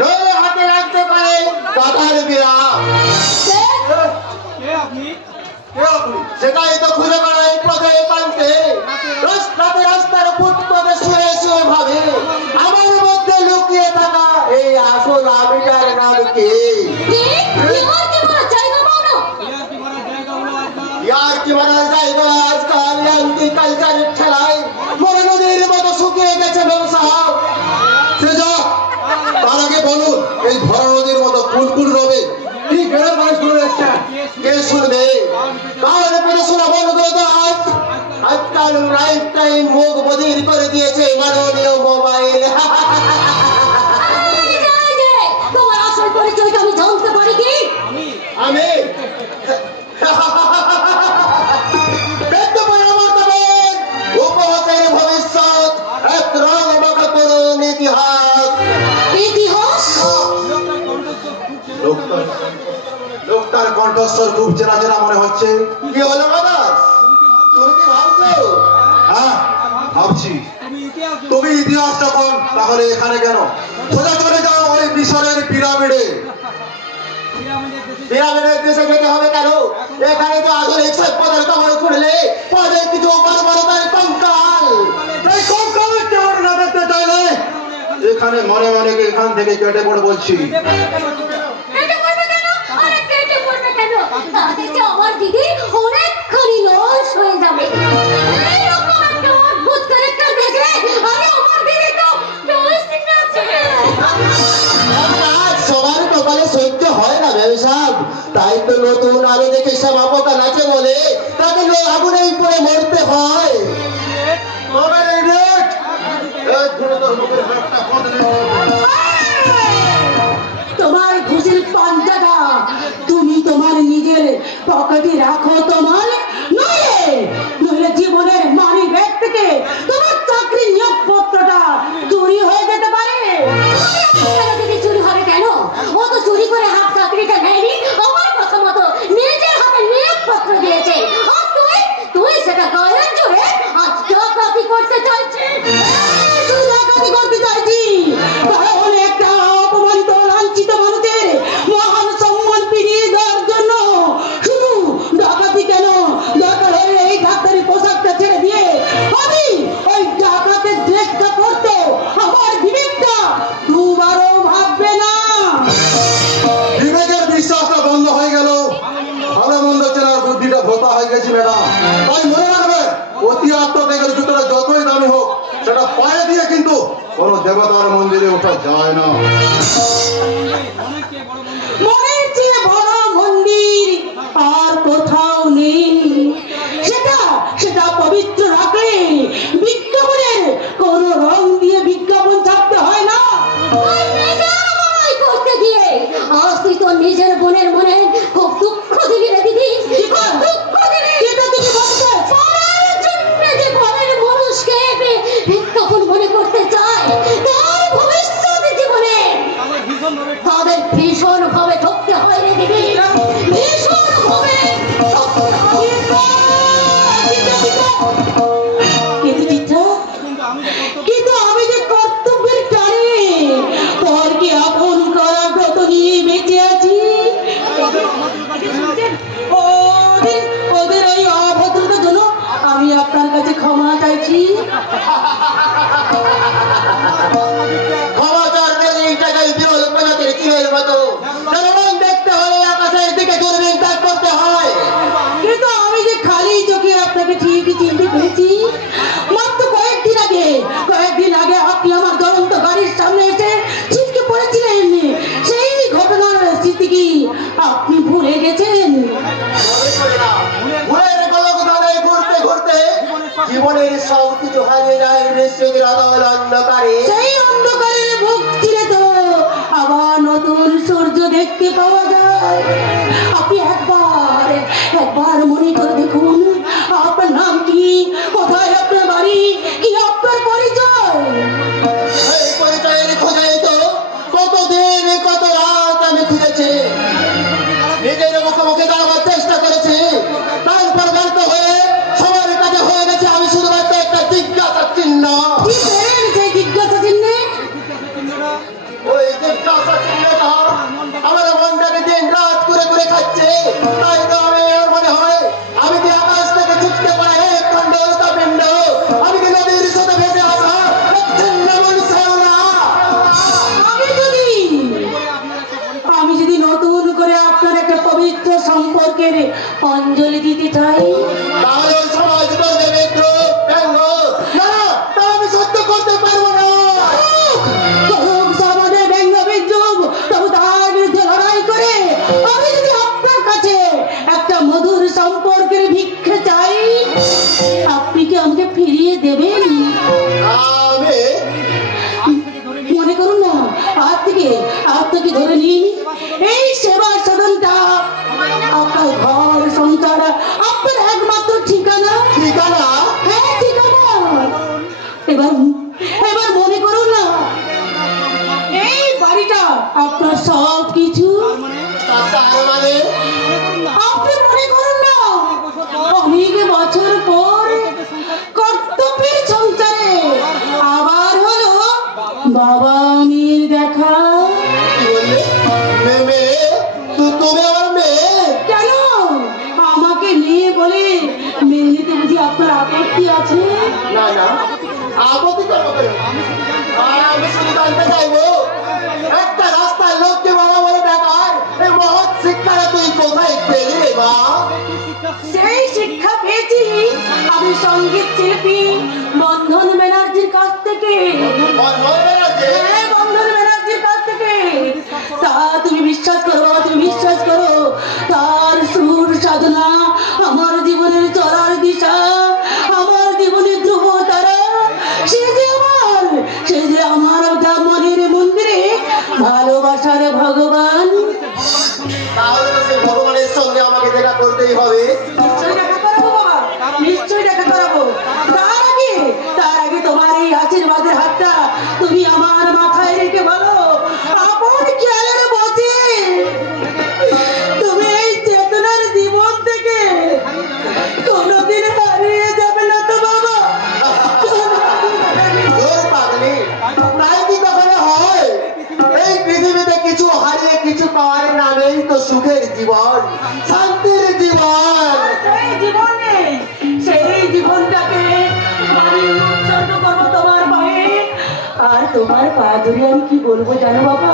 নইলে হাতে রাখতে পারে গাধার বিরাম। সেটাই তো খুঁজে বেড়াই পথে প্রান্তে, রাস্তাতে রাস্তার ফুটপাতে শুয়ে শুয়ে ভাবে আমার মধ্যে লুকিয়ে থাকা এই আসল আমিটার নাম কি? ইয়ার কি মারার জায়গা আজকাল ইয়ান্ত্রিক কালচারের ঠেলায় মরে নদীর মতো শুকিয়ে গেছে ব্যবসা। তার আগে বলুন, এই ভরা নদীর মতো কুলকুল রবে কি গ্রামের মানুষ শুনে যাচ্ছে? কে শুনবে? কার পেটে শোনা বন্ধ করে দাও। আজকাল লাইফ টাইম মুখ বধির করে দিয়েছে মাননীয় মোবাইল। তোমার আসল পরিচয়টা আমি জানতে পারি কি? আমি উপহাসের ভবিষ্যৎ এক রং মাখা করুন ইতিহাস। ইতিহাস? লোকটার কণ্ঠস্বর খুব চেনা চেনা মনে হচ্ছে। কি হলো মাদাস, তুমি কি ভাবছো? হ্যাঁ ভাবছি। তুমি ইতিহাস যখন, তাহলে এখানে কেন? সোজা চলে যাও ওই মিশরের পিরামিডে। পিরামিডের দেশে যেতে হবে কেন? এখানে তো আধুনিক সভ্যতার কবর খুঁড়লে পরে কিছু বর্বরতার কঙ্কাল। এই কঙ্কালের কেমন না দেখতে চাইলে এখানে মনে মনে এখান থেকে কেটে পড়ে বলছি। আমার দিদি অনেকখানি লস হয়ে যাবে। অদ্ভুত ক্যারেক্টার দেখলে আমার দিদি তো সবার কপালে সহ্য হয় না ব্যবসাব, তাই তো নতুন আলো দেখে সব আপকা নাচে বলে তাকে আগুনেই পড়ে মরতে হয়। তোমার খুশির পাঞ্জাটা তুমি তোমার নিজের পকেটে রাখো। তোমার নইলে জীবনের মানি ব্যাগ থেকে তোমার চাকরির নিয়োগপত্রটা চুরি হয়ে যেতে পারে। চুরি হবে কেন? ও তো চুরি করে হাত চাকরিটা নেয়নি, আমার কথা মতো নিজের হাতে নিয়োগপত্র দিয়েছে। আর তুই সেটা গায়ের জোরে আজ ডাকাতি করতে চাইছিস। ডাকাতি করতে চাইছি তাহলে একটা অপমানিত লাঞ্ছিত মানুষের মহান সম্মান ফিরিয়ে দেওয়ার জন্য শুধু ডাকাতি কেন, দরকার হলে এই ডাক্তারি পোশাকটা ছেড়ে দিয়ে আমি ওই ডাকাতের ড্রেসটা পরতো আমার বিবেকটা দুবারও ভাববে না। বিবেকের বিশ্বাসটা বন্ধ হয়ে গেল, ভালো মন্দ চেনার বুদ্ধিটা ভোতা হয়ে গেছে ম্যাডাম। তাই মনে রাখবে, অতি আত্মত্যাগের জুতোটা যতই দামি হোক সেটা পায়ে দিয়ে কিন্তু কোন দেবতার মন্দিরে ওঠা যায় না। মনের চেয়ে বড় মন্দির আর কোথাও নেই। সেটা পবিত্র রাখলে বিজ্ঞাপনের কোন রং দিয়ে বিজ্ঞাপন ছাপতে হয় না। করতে গিয়ে আজ তুই তোর নিজের বোনের মনে খুব দুঃখ দিলি রে দিদি। দুঃখ দিলি এটা তুমি বলছো পরের জন্য যে ঘরের মানুষকে বিজ্ঞাপন মনে করতে চায় তার ভবিষ্যৎ জীবনে তাদের ভীষণ ভাবে ঠকতে হয় রে দিদি, ভীষণ ভাবে। কিন্তু আমি যে কর্তব্যের টানে পরকে আপন করার ব্রত নিয়ে বেঁচে আছি। ওদের এই অভদ্রতার জন্য আমি আপনার কাছে ক্ষমা চাইছি। ক্ষমা চাইতে এই জায়গায় বিরল প্রজাতির চিলের মতো জনগণ দেখতে হলে আকাশের দিকে দূরবীন তাক করতে হয়। কিন্তু আমি যে খালি চোখে আপনাকে ঠিকই চিনতে পেরেছি। মাত্র কয়েকদিন আগে আপনি আমার জ্বলন্ত গাড়ির সামনে এসে ছিটকে পড়েছিলেন। সেই ঘটনার স্মৃতি কি আপনি ভুলে গেছেন? ঘুরতে ঘুরতে জীবনের সব কিছু হারিয়ে যায় নিশ্চিতের অন্ধকারে। সেই অন্ধকারের বুক চিরে তো আবার নতুন সূর্য দেখতে পাওয়া যায়। আপনি একবার মনে করে দেখুন, আপনার নাম কি, কোথায় আপনার বাড়ি, কি আপনার পরিচয়? এই পরিচয়ের খোঁজাই তো কতদিন কত রাত আমি খুঁজেছি, নিজের মুখোমুখি দাঁড়াবার চেষ্টা করেছি, তারপর ব্যর্থ হয়ে সবার কাছে হয়ে গেছে আমি শুধুমাত্র একটা জিজ্ঞাসা চিহ্ন। সেই জিজ্ঞাসা চিহ্নে ওই জিজ্ঞাসা অঞ্জলি দিতে চাই। তাহলে ওই সমাজ বলবে মিত্র ব্যঙ্গ। না তা আমি সত্য করতে পারবো না। করুক সমাজে ব্যঙ্গ বিদ্রুপ, তবু তার বিরুদ্ধে লড়াই করে আমি যদি আপনার কাছে একটা মধুর সম্পর্কের ভিক্ষা চাই, আপনি কি আমাকে ফিরিয়ে দেবেন? আমি মনে করুন না, আজ থেকে ধরে নিন এই সেবা সাধনটা আপনার ঘর সংসার, আপনার একমাত্র ঠিকানা। ঠিকানা? হ্যাঁ, ঠিকানা। এবার মনে করুন না এই বাড়িটা আপনার সব কিছু। তার মানে আপনি মনে করুন না অনেক বছর পর কর্তব্যের সংসারে আবার হলো বাবা মেয়ের দেখা। কি বললে? মেয়ে? তুমি আমার মেয়ে? কেন আমাকে মেয়ে বলে মেনে নিতে বুঝি আপনার আপত্তি আছে? না না, আপত্তি করবো কেন? আমি শুধু জানতে চাইবো, একটা রাস্তার লোককে বাবা বলে ডাকার এই মহৎ শিক্ষাটা তুই কোথায় পেলি রে মা? সেই শিক্ষা পেয়েছি আমি সঙ্গীত শিল্পী বন্ধন ব্যানার্জির কাছ থেকে। হ্যাঁ, বন্ধন ব্যানার্জির কাছ থেকে। তা তুমি বিশ্বাস করো বাবা, তুমি বিশ্বাস করো, তার সুর সাধনা আমার জীবনের চলার দিশা, আমার জীবনের ধ্রুব তারা। সে যে আমার মনের মন্দিরে ভালোবাসার ভগবান। তাহলে তো সেই ভগবানের সঙ্গে আমাকে দেখা করতেই হবে। নিশ্চয়ই দেখা করাবো বাবা, নিশ্চয়ই দেখা করাবো। তার আগে তোমার এই আশীর্বাদের হাতটা তুমি আমার মাথায় রেখে বলো, আপন খেয়ালের বসে তুমি এই চেতনার জীবন থেকে কোনোদিন হারিয়ে যাবে না তো বাবা। ওর পাগলি, তাই কি কখনো হয়? এই পৃথিবীতে কিছু হারিয়ে কিছু পাওয়ার নামেই তো সুখের জীবন, শান্তির জীবন। সেই জীবনটাকে আমি উৎসর্গ করবো তোমার পায়ে। আর তোমার পা ধরে আমি কি বলবো জানো বাবা?